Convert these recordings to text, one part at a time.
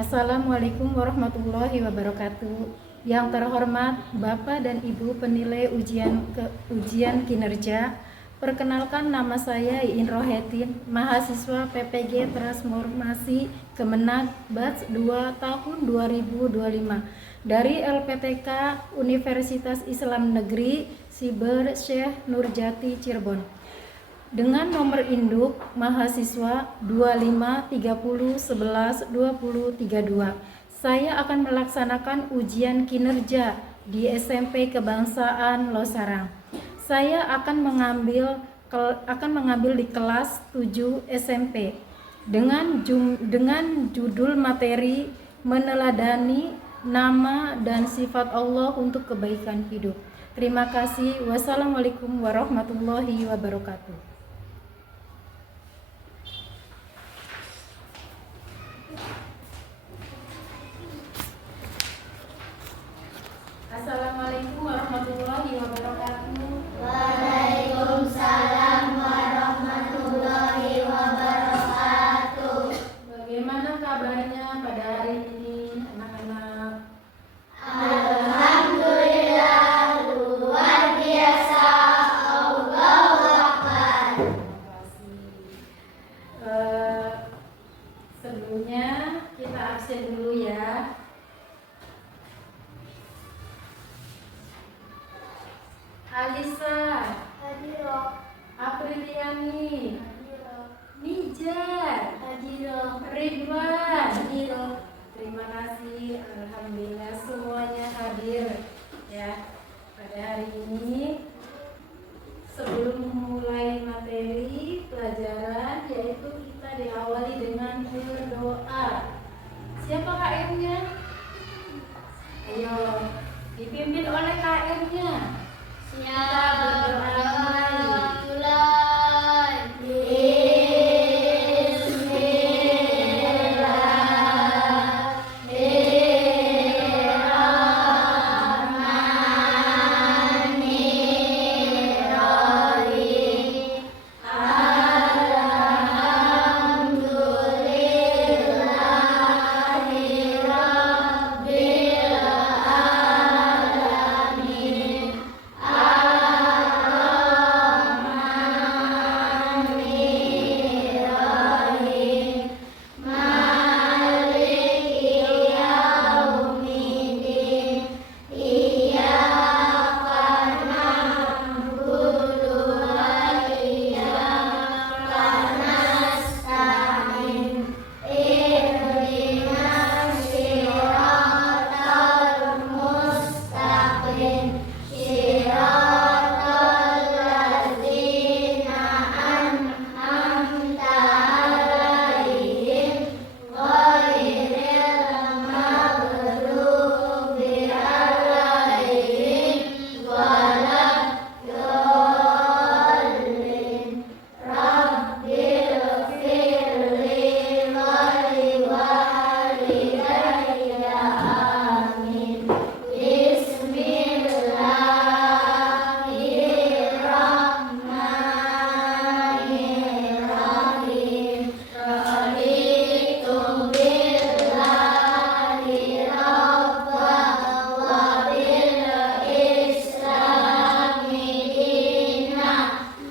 Assalamualaikum warahmatullahi wabarakatuh. Yang terhormat Bapak dan Ibu penilai ujian kinerja, perkenalkan nama saya Iin Rohetin, mahasiswa PPG Transformasi Kemenag Batch 2 tahun 2025 dari LPTK Universitas Islam Negeri Siber Syekh Nurjati Cirebon. Dengan nomor induk mahasiswa 2530112032, saya akan melaksanakan ujian kinerja di SMP Kebangsaan Losarang. Saya akan mengambil di kelas 7 SMP dengan judul materi meneladani nama dan sifat Allah untuk kebaikan hidup. Terima kasih. Wassalamualaikum warahmatullahi wabarakatuh. Assalamualaikum warahmatullahi wabarakatuh. Waalaikumsalam warahmatullahi wabarakatuh. Bagaimana kabarnya pada hari ini, anak-anak? Alhamdulillah, luar biasa. Allahu Akbar. Terima kasih. Sebelumnya kita absen dulu ya. Alisa, Hadiroh, Apriliani, hadiroh, Nijar, hadiroh, Ridwan. hadiroh. Terima kasih, alhamdulillah semuanya hadir ya pada hari ini. Sebelum memulai materi pelajaran, yaitu kita diawali dengan berdoa. Siapa KM-nya? Ayo, dipimpin oleh KM-nya. Siap, Berdoa. mulai. Bismillahirrahmanirrahim. Alhamdulillahirabbil alamin. Ar-Rahmanir-Rahim. Maliki yaumiddin. Iyyaka na'budu wa iyyaka nasta'in. Ihdinas siratal mustaqim. Siratal ladzina an'amta 'alaihim ghairil maghdubi 'alaihim waladdallin. Rabbil firli wali walidayya. Amin. Bismillahirrahmanirrahim. Raditu billahi rabba wa bil islami dina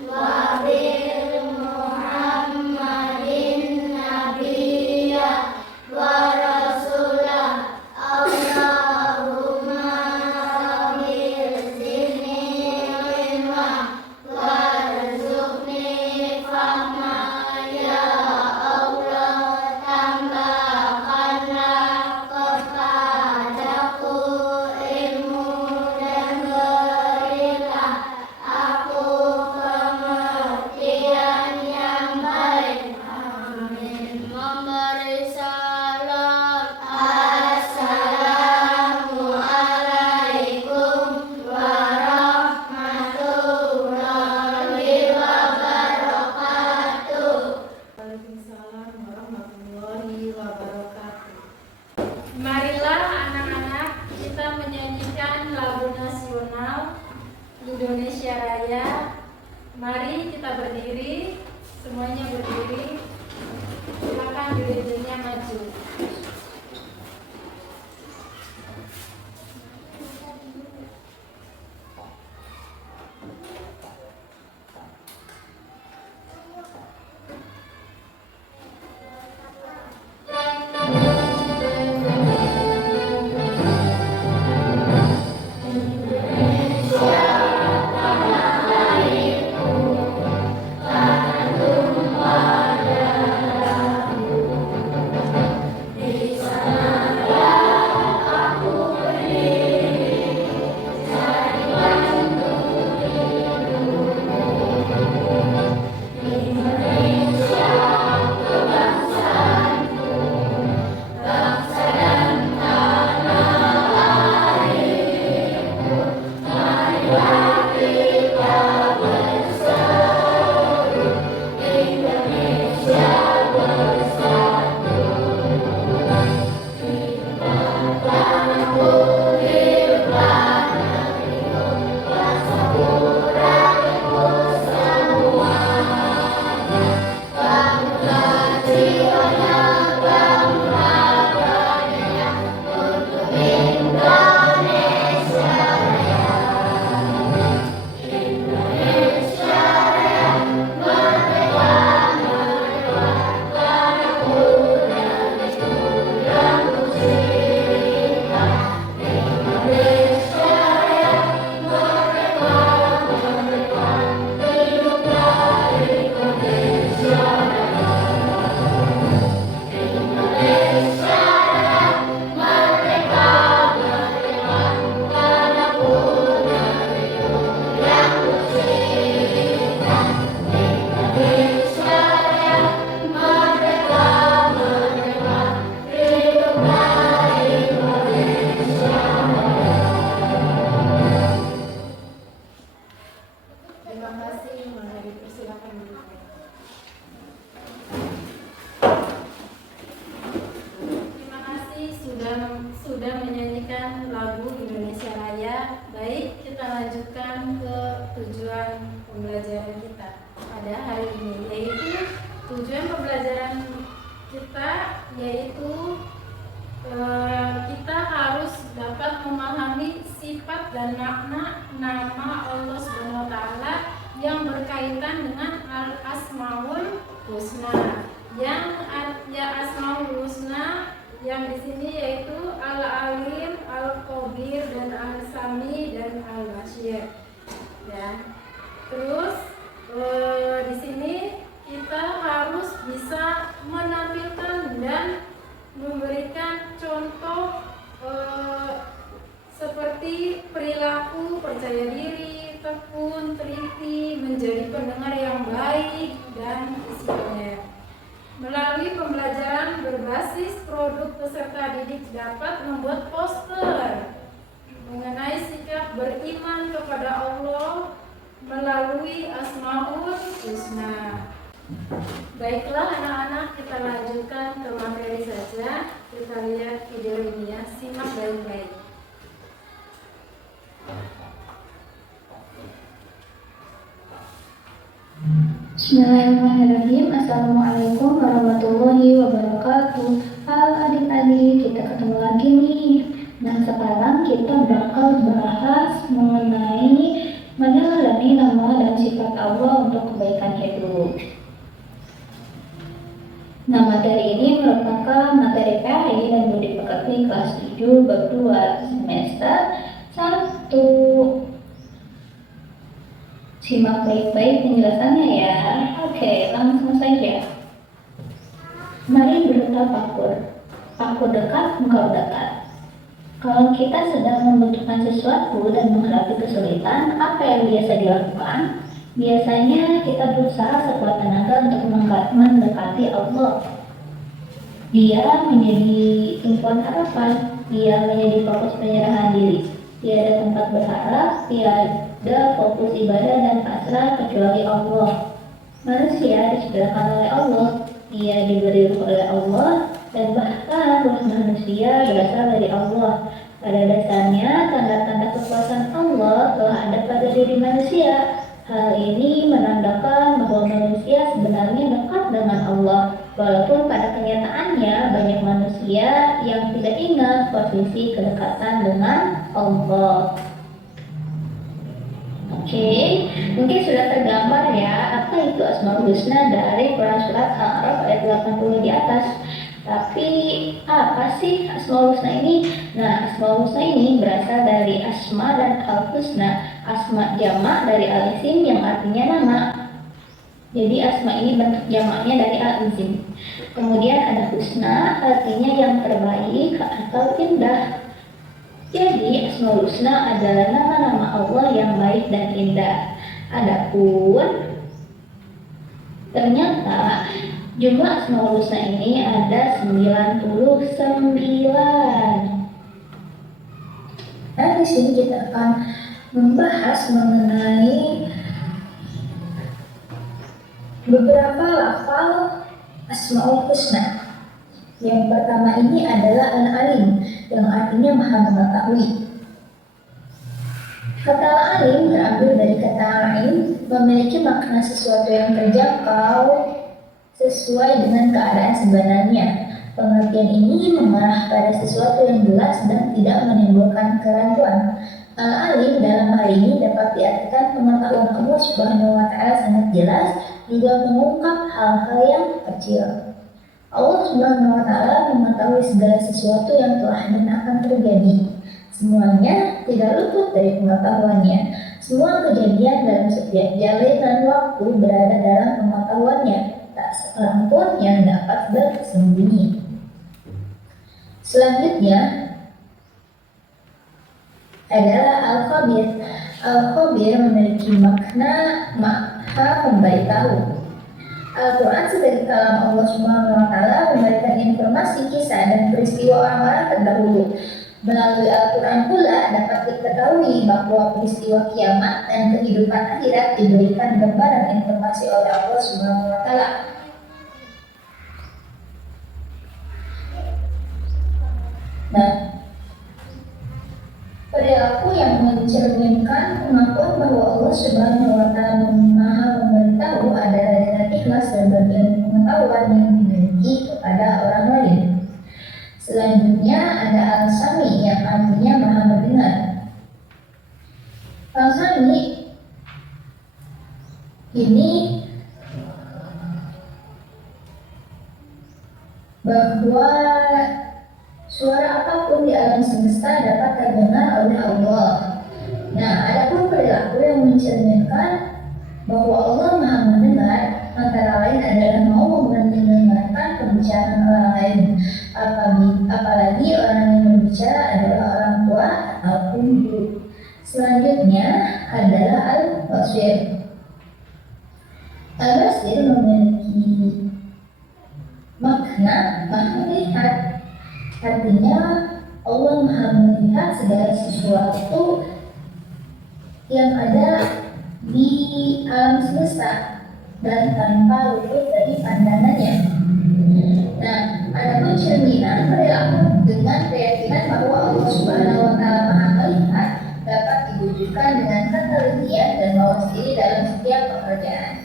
wa bil muhammadin nabiyya wa rasulah. Allahumma rabbil zidni ilma warzuqni fahma. Ya Allah, tambahkanlah kepadaku ilmu dan berilah aku pengertian yang baik. Amin. Memberi salam. Assalamualaikum warahmatullahi wabarakatuh. Waalaikumsalam warahmatullahi wabarakatuh. Marilah anak-anak kita menyanyikan lagu nasional Indonesia Raya. Mari kita berdiri, semuanya berdiri. Silakan diri-dirinya maju. tujuan pembelajaran kita yaitu kita harus dapat memahami sifat dan makna nama Allah Subhanahu wa taala yang berkaitan dengan Al-Asmaul Husna. Yang Asmaul Husna yang di sini yaitu Al-Alim, Al-Khabir, dan Al-Sami dan Al-Basyir. Ya. Terus di sini kita harus bisa menampilkan dan memberikan contoh seperti perilaku percaya diri, tekun, teliti, menjadi pendengar yang baik, dan isinya. Melalui pembelajaran berbasis produk peserta didik dapat membuat poster mengenai sikap beriman kepada Allah melalui Asmaul Husna. Baiklah anak-anak, kita lanjutkan ke materi saja. Kita lihat video ini ya, simak baik-baik. Bismillahirrahmanirrahim. Assalamualaikum warahmatullahi wabarakatuh. Halo adik-adik, kita ketemu lagi nih. Nah, sekarang kita bakal bahas mengenai meneladani nama dan sifat Allah untuk kebaikan hidup. Nah, materi ini merupakan materi PAI dan Budi Pekerti kelas 7 bab 2 semester 1. Simak baik-baik penjelasannya ya. Oke, langsung saja. Mari berusaha pakur. Pakur dekat, engkau dekat. Kalau kita sedang membutuhkan sesuatu dan menghadapi kesulitan, apa yang biasa dilakukan? Biasanya kita berusaha sekuat tenaga untuk mendekati Allah. Dia menjadi tumpuan harapan. Dia menjadi fokus penyerahan diri. Tiada tempat berharap, tiada fokus ibadah dan pasrah kecuali Allah. Manusia diciptakan oleh Allah, ia diberi ruh oleh Allah, dan bahkan ruh manusia berasal dari Allah. Pada dasarnya, tanda-tanda kekuasaan Allah telah ada pada diri manusia. Hal ini menandakan bahwa manusia sebenarnya dekat dengan Allah, walaupun pada kenyataannya banyak manusia yang tidak ingat posisi kedekatan dengan Allah. Oke, mungkin sudah tergambar ya apa itu Asmaul Husna dari Quran Surat Al-A'raf ayat 80 di atas. Tapi apa sih Asmaul Husna ini? Nah, Asmaul Husna ini berasal dari Asma dan Al-Husna. Asma jamak dari Al-Isim yang artinya nama. Jadi Asma ini bentuk jamaknya dari Al-Isim. Kemudian ada Husna, artinya yang terbaik atau indah. Jadi Asmaul Husna adalah nama-nama Allah yang baik dan indah. Adapun ternyata jumlah Asmaul Husna ini ada 99. Nah, di sini kita akan membahas mengenai beberapa lafal Asmaul Husna. Yang pertama ini adalah Al-Alim, yang artinya Maha Mengetahui. Kata Al-Alim terambil dari kata Al-Alim, memiliki makna sesuatu yang terjangkau sesuai dengan keadaan sebenarnya. Pengertian ini mengarah pada sesuatu yang jelas dan tidak menimbulkan keraguan. Al-Alim dalam hal ini dapat diartikan pengetahuan Allah Subhanahu wa taala sangat jelas, juga mengungkap hal-hal yang kecil. Allah Subhanahu wa taala mengetahui segala sesuatu yang telah dan akan terjadi. Semuanya tidak luput dari pengetahuannya. Semua kejadian dalam setiap jalinan waktu berada dalam pengetahuannya. Tak seorang pun yang dapat bersembunyi. Selanjutnya adalah Al-Khabir. Al-Khabir memiliki makna Maha Memberitahu. Al-Quran sebagai kalam Allah Subhanahu wa taala memberikan informasi, kisah, dan peristiwa orang-orang terdahulu. Melalui Al-Quran pula dapat diketahui bahwa peristiwa kiamat dan kehidupan akhirat diberikan gambaran informasi oleh Allah Subhanahu wa taala. Nah, perilaku yang mencerminkan pengakuan bahwa Allah Subhanahu wa taala Maha Memberitahu adalah dengan ikhlas dan berilmu pengetahuan yang dimiliki kepada orang lain. Selanjutnya ada al-sami yang artinya maha mendengar. Al-sami ini bahwa suara apapun di alam semesta dapat terdengar oleh Allah. Nah, adapun perilaku yang mencerminkan bahwa Allah maha mendengar antara lain adalah mau mendengarkan pembicaraan orang lain, apalagi orang yang berbicara adalah orang tua ataupun guru. Selanjutnya adalah al-basir. Al-basir memiliki makna maha melihat. Artinya Allah maha melihat segala sesuatu yang ada di alam semesta dan tanpa luput dari pandangannya. Nah, adapun cerminan perilaku dengan keyakinan bahwa Allah Subhanahu wa Ta'ala maha melihat dapat diwujudkan dengan ketelitian dan mawas diri dalam setiap pekerjaan.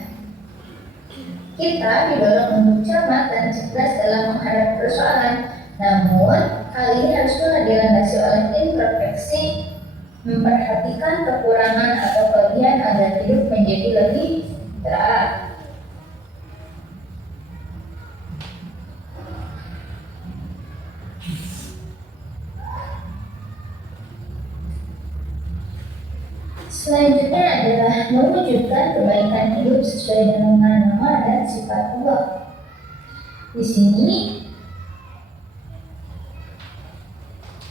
Kita didorong untuk cermat dan cerdas dalam menghadapi persoalan. Namun, hal ini harus dilandasi oleh introspeksi, memperhatikan kekurangan atau kelebihan agar hidup menjadi lebih teratur. Selanjutnya adalah mewujudkan kebaikan hidup sesuai dengan nama dan sifat Allah. Di sini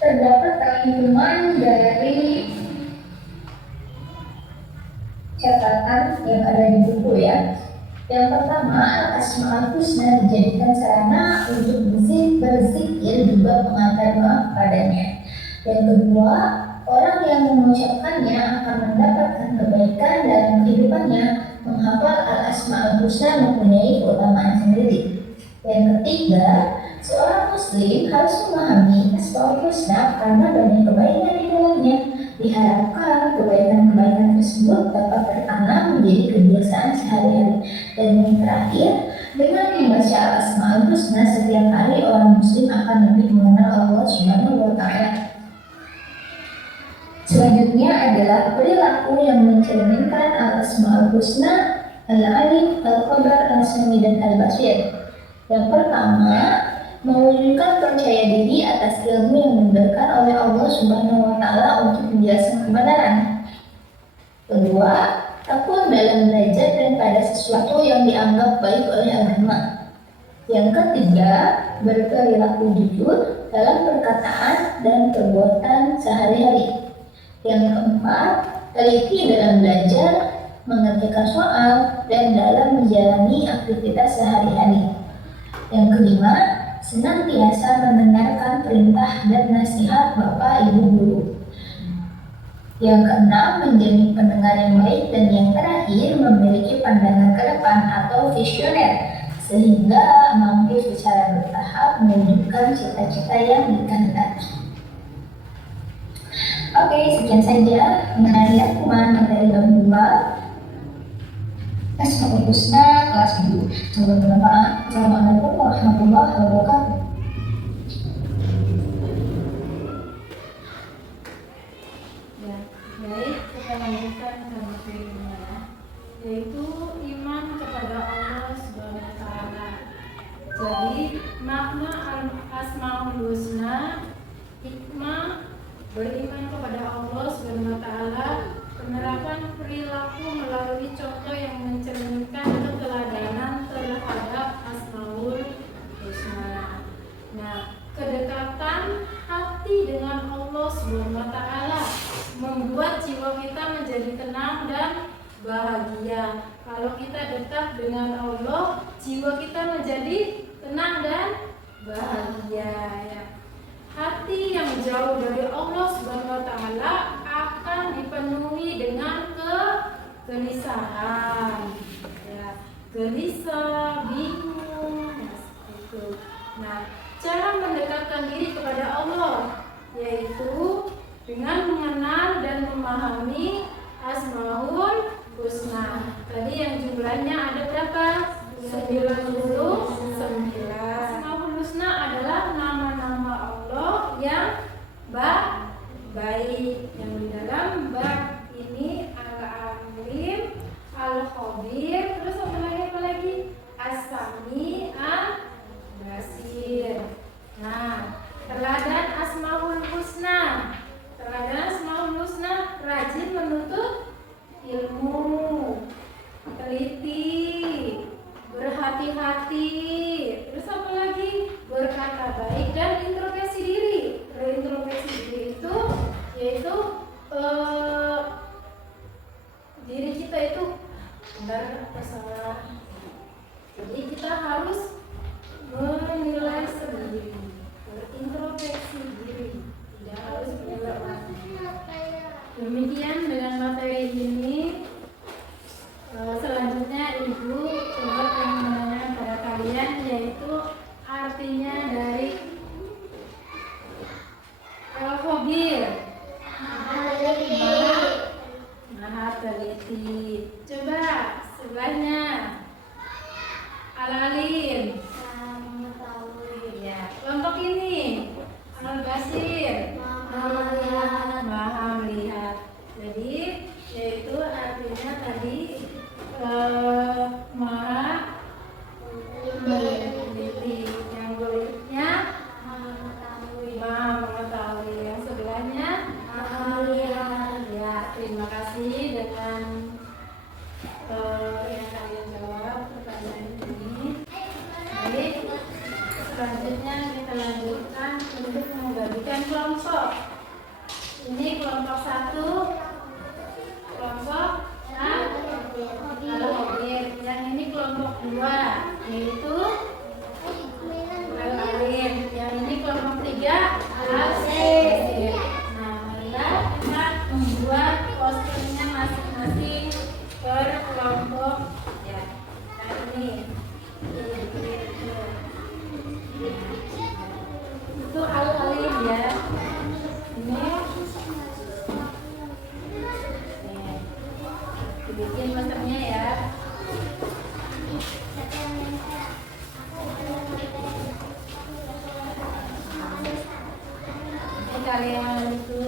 terdapat rangkuman dari catatan yang ada di buku ya. Yang pertama, Al-Asma'ul Husna dijadikan sarana untuk berzikir juga pengantar doa kepadanya. Yang kedua, orang yang mengucapkannya akan mendapatkan kebaikan dalam kehidupannya. Menghafal Al-Asma'ul Husna mempunyai keutamaan sendiri. Yang ketiga, seorang muslim harus memahami Asma'ul Husna karena banyak kebaikan di dalamnya. Diharapkan kebaikan-kebaikan tersebut dapat tertanam menjadi kebiasaan sehari-hari. Dan yang terakhir, dengan membaca Al-Asma'ul Husna setiap hari, orang muslim akan lebih mengenal Allah Subhanahu wa Ta'ala. Selanjutnya adalah perilaku yang mencerminkan Al-Asma'ul Husna, Al-Alim, Al-Khabar, Al-Sami, dan Al-Basir. Yang pertama, mewujudkan percaya diri atas ilmu yang diberikan oleh Allah Subhanahu wa Ta'ala untuk menjelaskan kebenaran. Kedua, tekun dalam belajar daripada sesuatu yang dianggap baik oleh agama. Yang ketiga, berperilaku jujur dalam perkataan dan perbuatan sehari-hari. Yang keempat, teliti dalam belajar, mengerjakan soal, dan dalam menjalani aktivitas sehari-hari. Yang kelima, senantiasa mendengarkan perintah dan nasihat Bapak Ibu guru. Yang keenam, menjadi pendengar yang baik. Dan yang terakhir, memiliki pandangan ke depan atau visioner, sehingga mampu secara bertahap mewujudkan cita-cita yang dikehendaki. Oke, sekian saja mengenai rangkuman materi bab 2 Asma'ul Husna kelas 2. Semoga bermanfaat. Assalamualaikum warahmatullahi wabarakatuh. Ya, baik, kita lanjutkan ke materi ya, yaitu iman kepada Allah Subhanahu wa Ta'ala. Jadi, makna Asma'ul Husna, hikmah beriman kepada Allah Subhanahu wa Ta'ala, penerapan perilaku melalui contoh yang mencerminkan keteladanan terhadap Asmaul Husna. Nah, kedekatan hati dengan Allah Subhanahu wa Ta'ala membuat jiwa kita menjadi tenang dan bahagia. Kalau kita dekat dengan Allah, jiwa kita menjadi tenang dan bahagia ya. Hati yang jauh dari Allah Subhanahu wa Ta'ala akan dipenuhi dengan kegelisahan ya, gelisah, bingung ya, seperti itu. Nah, cara mendekatkan diri kepada Allah yaitu dengan mengenal dan memahami Asmaul Husna. Tadi yang jumlahnya ada berapa? 90 introspeksi diri, tidak harus berbelok mata. Demikian dengan materi ini. Selanjutnya Ibu coba pengen menanyakan pada kalian, yaitu artinya dari Al-Khobir. Maha teliti. Coba sebelahnya Al-Alim. Ya, kelompok ini Al-Basir. Maha melihat. Jadi yaitu artinya tadi maha meneliti. Yang berikutnya maha mengetahui. Yang sebelahnya ya, terima kasih dengan yang kalian jawab pertanyaan ini. Baik, selanjutnya kita lanjutkan untuk membagikan kelompok. Ini kelompok 1, kelompok Al-Khobir. Yang ini kelompok 2, yaitu Al-Alim. Yang ini kelompok 3, Al-Basir. Nah, marilah kita membuat posternya masing-masing per kelompok. Ya, nah ini. Itu Al-Alim ya. Ini dibikin posternya ya. Ini kalian itu.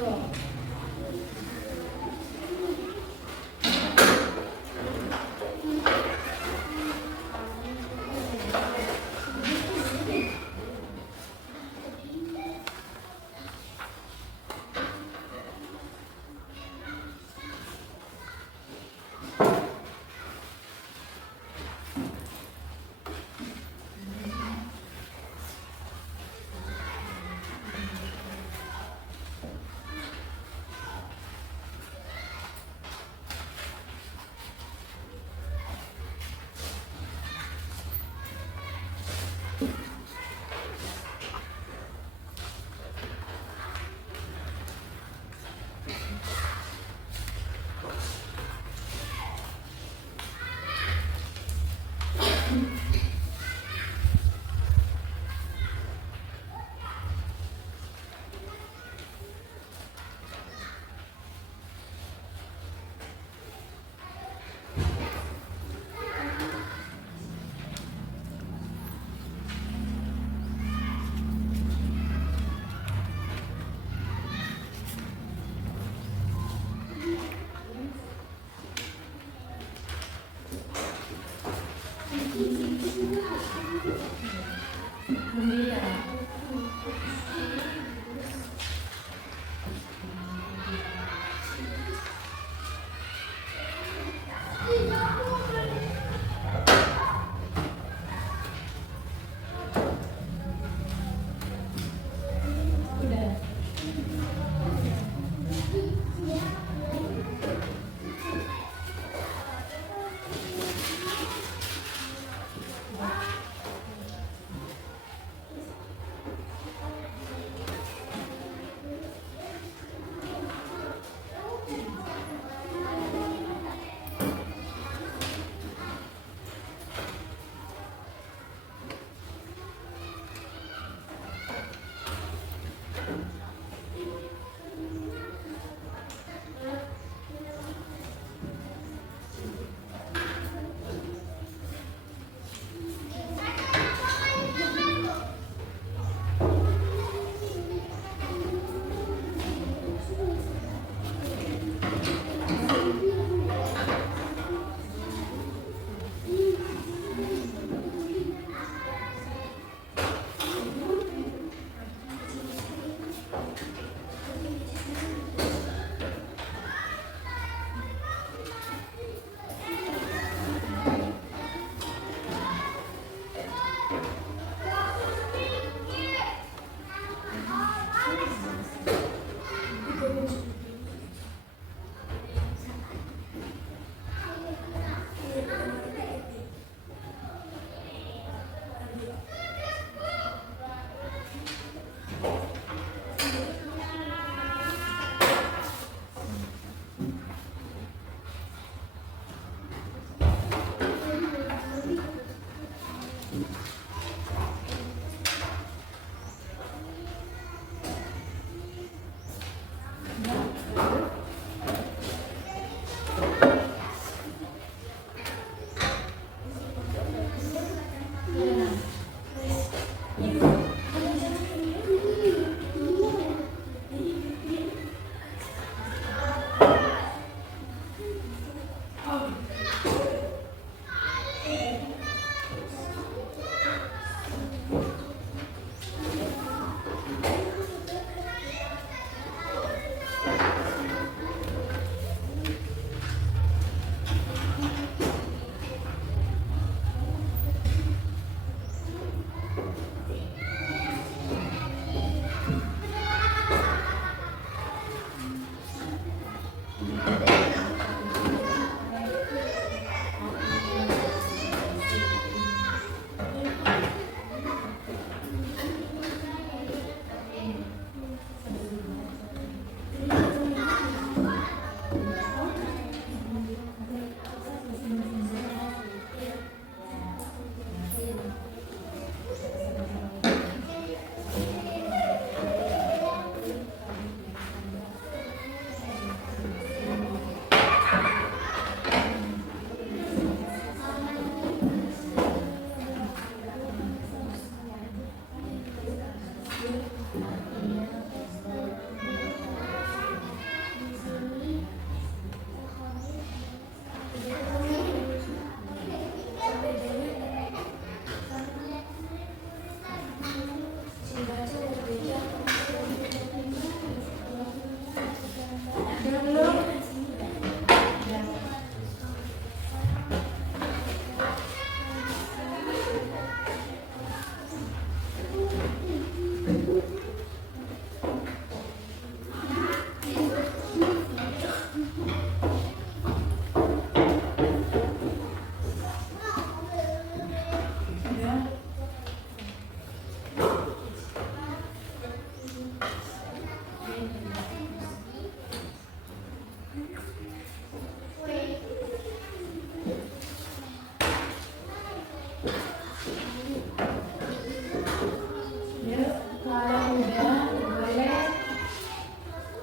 Yuk, kalau udah boleh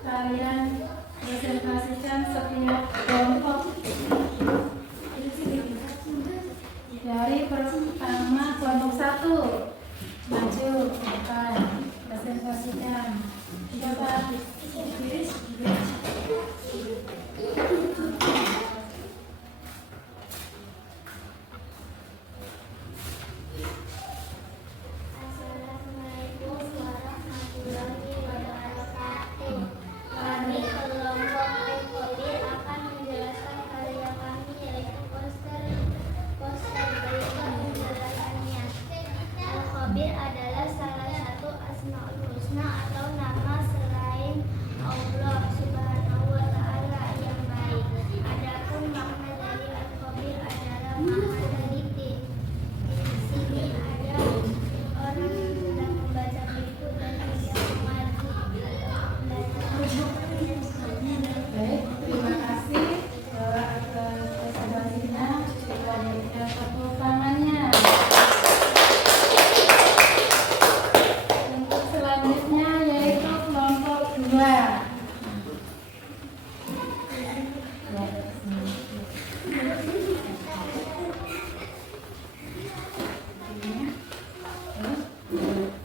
kalian presentasikan setiap kelompok. Dari pertama kelompok 1 maju ke depan, presentasikan. Coba. Assalamualaikum warahmatullahi wabarakatuh. Kami kelompok Al-Khabir akan menjelaskan karya kami yaitu poster berikut penjelasannya. Al-Khabir adalah salah satu Asmaul Husna atau nama selain Allah Subhanahu wa Ta'ala yang baik. Adapun makna dari Al-Khabir adalah maha teliti. Di sini ada orang yang sedang membaca buku dan tidak mengaji atau membaca. Baik, terima kasih atas presentasinya. Coba diberikan tepuk tangannya. Untuk selanjutnya yaitu kelompok 2.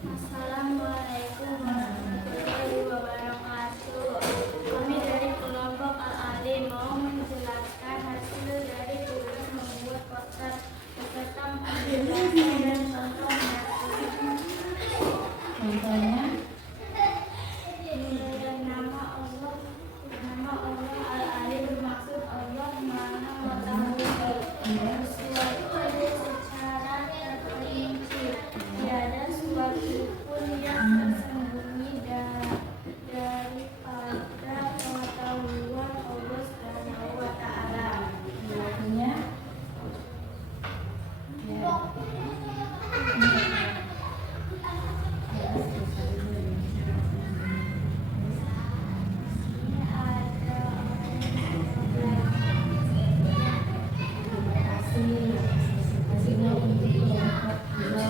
Assalamualaikum warahmatullahi wabarakatuh. Kami dari kelompok Al-Alim mau menjelaskan hasil dari tugas membuat poster beserta penjelasan dan contohnya. Contohnya, Nama Allah Al-Alim bermaksud Allah Maha Mengetahui sesuatu secara terperinci. Tiada sesuatu pun yang tersembunyi daripada pengetahuan Allah Subhanahu wa Ta'ala. artinya ya. Ini ada Terima kasih. Hasilnya untuk kelompok 2.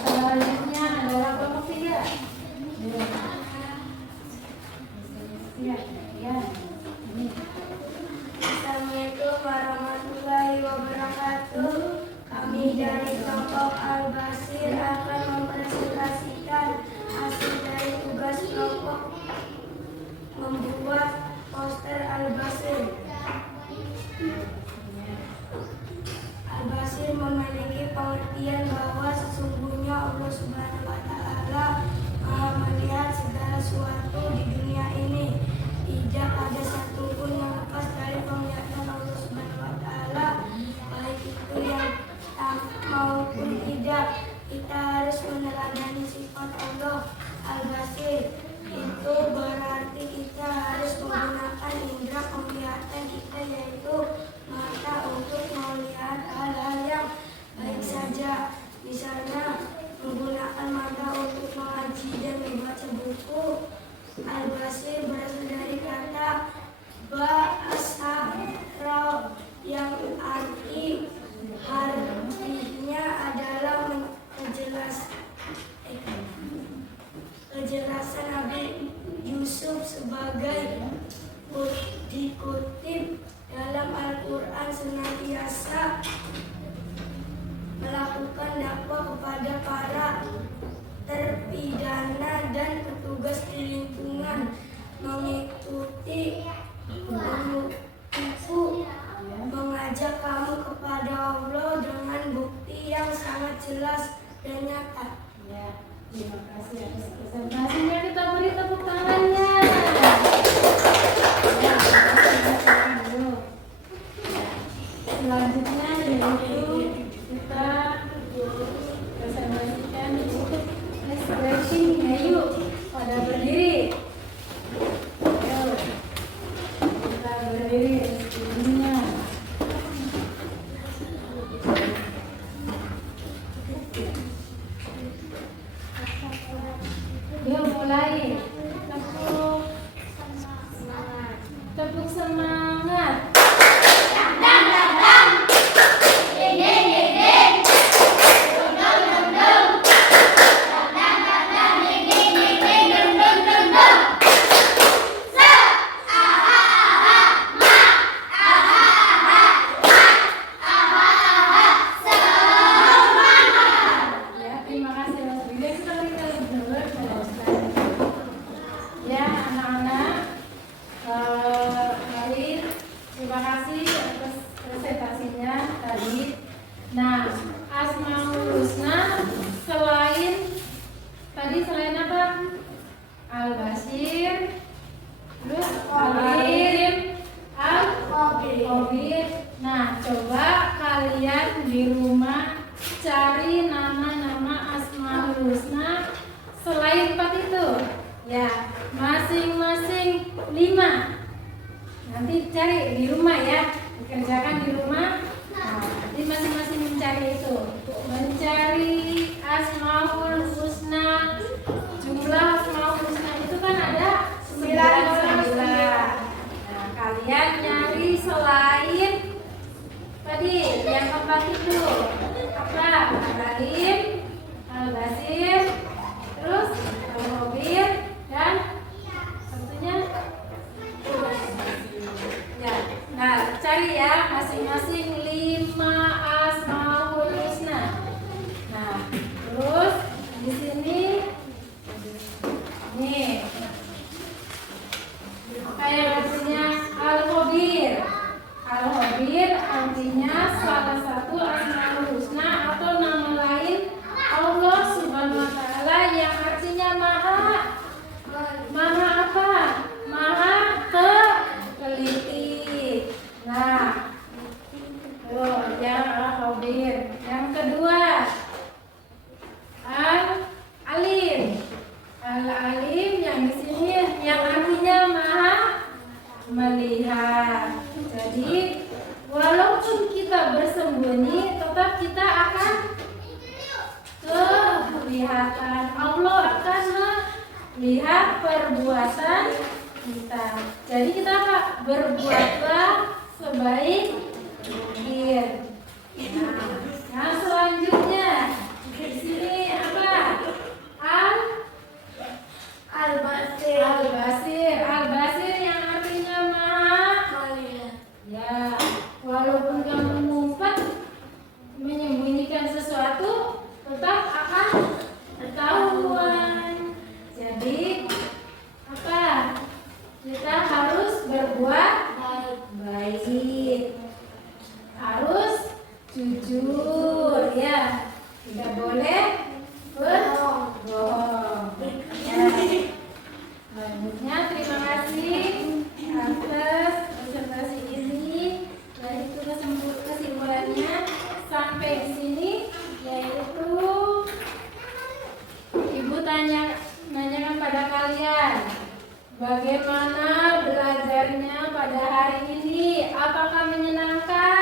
Selanjutnya adalah kelompok 3. Ya. Ini. Assalamualaikum warahmatullahi wabarakatuh. Kami dari kelompok Al-Basir akan mempresentasikan hasil dari tugas kelompok membuat poster Al-Basir. Al-Basir memiliki pengertian bahwa sesungguhnya Allah Subhanahu wa Ta'ala Maha melihat segala sesuatu di dunia ini. Tidak ada satupun yang lepas dari penglihatan Allah Subhanahu wa Ta'ala, baik itu yang maupun tidak. Kita harus meneladani sifat Allah Al-Basir. Itu berarti kita harus menggunakan indera penglihatan kita, yaitu mata, untuk melihat hal-hal yang baik saja. Misalnya menggunakan mata untuk mengaji dan membaca buku. Al-Basir berasal dari kata Ba'asara yang artinya adalah kejelasan Nabi Yusuf sebagai dikutip dalam Al-Quran senantiasa melakukan dakwah kepada para terpidana dan petugas di lingkungan, mengikuti buku mengajak kamu kepada Allah dengan bukti yang sangat jelas dan nyata. Ya, terima kasih atas presentasinya. Kita beri tepuk tangannya. Ya, dulu. Selanjutnya yaitu kita presentasikan stretching. Ayo, pada berdiri. Ayo, kita berdiri sebelumnya. itu? Ya, masing-masing 5. Nanti cari di rumah ya, dikerjakan di rumah. Nah, nanti masing-masing mencari itu. Mencari Asmaul Husna. Jumlah Asmaul Husna itu kan ada 99. Nah, kalian nyari selain tadi yang keempat itu apa? Al-Alim, Al-Basir, terus Al-Khabir, dan tentunya ya. Nah, cari ya masing-masing 5 Asmaul Husna. Nah, terus di sini nih apa yang artinya Al-Khabir. Al-Khabir artinya salah satu Asmaul Husna atau nama lain Allah Subhanahu wa taala yang artinya maha apa? Maha teliti. Nah, yang Al-Khabir. Yang kedua Al-Alim. Al-Alim yang di sini yang artinya maha melihat. Jadi walaupun kita bersembunyi, tetap kita akan kelihatan. Allah akan melihat perbuatan kita. Jadi kita apa? Berbuatlah sebaik mungkin. Nah, selanjutnya di sini apa? Al-Basir. Al-Basir. Al-Basir yang artinya maha. Ya, walaupun kamu ngumpet menyembunyikan sesuatu, tetap akan ketahuan. Jadi apa? Kita harus berbuat baik. Harus jujur ya. Tidak boleh berbohong. Ya. Selanjutnya terima kasih atas presentasi ini. Dan itu kesimpulannya sampai di sini, yaitu Ibu nanyakan pada kalian bagaimana belajarnya pada hari ini. Apakah menyenangkan?